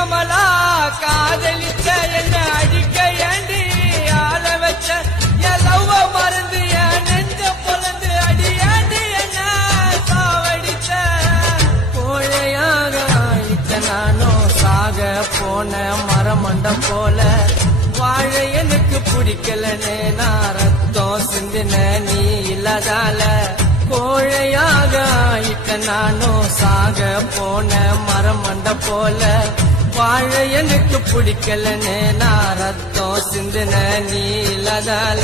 பிடிக்காமலா காதலிச்ச என்ன அடிக்க ஏண்டி ஆள வச்ச என் லவ்வ மறந்து என் நெஞ்ச பொலந்து அடியாண்டி என்ன சாவடிச்ச கோழையாக ஆயிட்ட நானோ சாக போன மரமண்டம் போல வாழ எனக்கு பிடிக்கலனே நான் ரத்தம் சிந்தின நீ இல்லாதால கோழையாக ஆயிட்ட நானோ சாக போன மரமண்ட போல வாழ எனக்கு பிடிக்கலனே நான் ரத்தம் சிந்தின நீ இல்லாதால